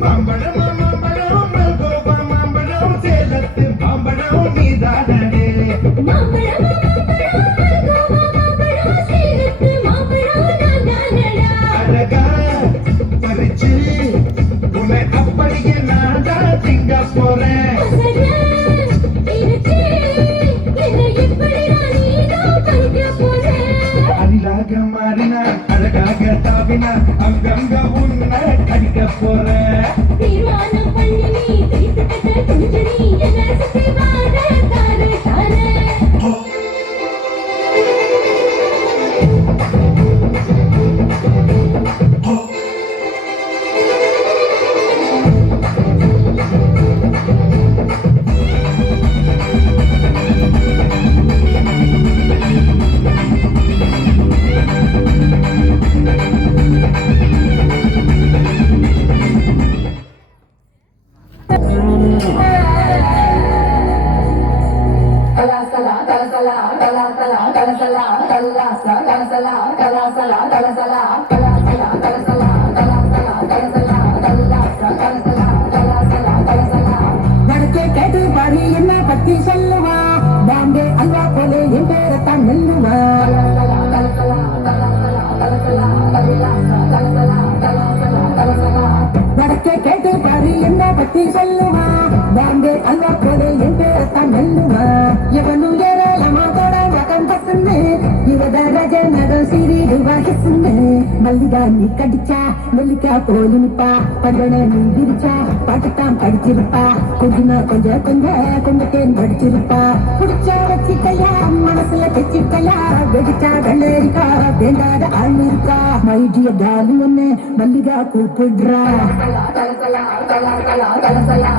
மாம்பழம் மாம்பழம் மல்கோவா மாம்பழம் சேலத்து மாம்பழம் நீதானே அழகா பறிச்சு உன்னை அப்படியே நான் தான் திங்க போறேன் அணிலாக மாறினா அழகாக தாவினா அங்கங்க உன்னை கடிக்க போறேன் வடக்கே கேட்டு பாரு என்ன பத்தி சொல்லுவா பாம்பே அல்வா போலே என் பேரத்தான் மெல்லுவா வடக்கே கேட்டு பாரு என்ன பத்தி சொல்லுவா பாம்பே அல்வா போலே என் பேரத்தான் மெல்லுவா எவனும் ஏராளமா போட மகன் பசந்து இவத ரஜனகம் சிறிடுவா ஹிசுந்து மல்லிகா நீ கடிச்சா நெல்லிக்கா போலி நிப்பா பஞ்சனை நீ விரிச்சா பாட்டுத்தான் படிச்சிருப்பா கொஞ்சம் கொஞ்ச தேன் படிச்சிருப்பா புடிச்சா வச்சிக்கையா மனசுல தைச்சிக்கையா வெடிச்சா வெள்ளரிக்கா வேண்டாத ஆள் இருக்கா மைடிய டாலு ஒண்ணு மல்லிகா கூப்பிடுறா கலசலா